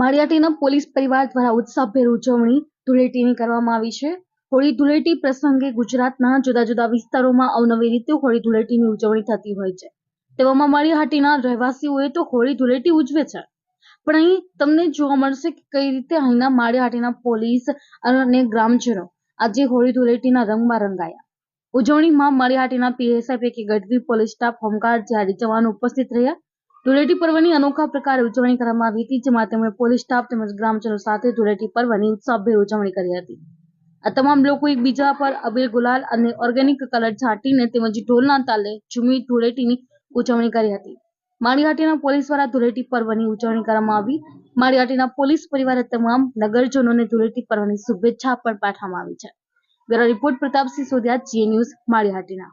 માળિયાટીના police પરિવાર દ્વારા ઉત્સાહભેર ઉજવણી ધૂળેટીની કરવામાં આવી છે। હોળી ધૂળેટી પ્રસંગે ગુજરાતના જુદા જુદા વિસ્તારોમાં અવનવી રીતે હોળી ધૂળેટીની ઉજવણી થતી હોય છે। તેવામાં માળિયાહાટીના રહેવાસીઓએ તો હોળી ધૂળેટી ઉજવે છે, પણ અહીં તમને જોવા મળશે કે કઈ રીતે અહીંના માળિયાહાટીના પોલીસ અને ગ્રામજનો આજે હોળી ધૂળેટીના રંગમાં રંગાયા। ઉજવણીમાં માળિયાહાટીના પીએસઆઈ પૈકી ગઢવી, પોલીસ સ્ટાફ, હોમગાર્ડ જેવા જવાનો ઉપસ્થિત રહ્યા। ધૂળેટી પર્વની અનોખા પ્રકારે ઉજવણી કરવામાં આવી હતી, જેમાં તેમણે પોલીસ સ્ટાફ તેમજ ગ્રામજનો સાથે ધૂળેટી પર્વની ઉત્સાહભેર ઉજવણી કરી હતી। આ તમામ લોકો એકબીજા પર અબીર, ગુલાલ અને ઓર્ગેનિક કલર છાંટીને તેમજ ઢોલના તાલે ઝૂમી ધૂળેટીની ઉજવણી કરી હતી। માળિયાહાટીના પોલીસ દ્વારા ધૂળેટી પર્વની ઉજવણી કરવામાં આવી। માળિયાહાટીના પોલીસ પરિવારે તમામ નગરજનોને ધૂળેટી પર્વની શુભેચ્છા પણ પાઠવવામાં આવી છે। Bureau report Pratapsinh Sodhiya, GA news, Maliya Hatina.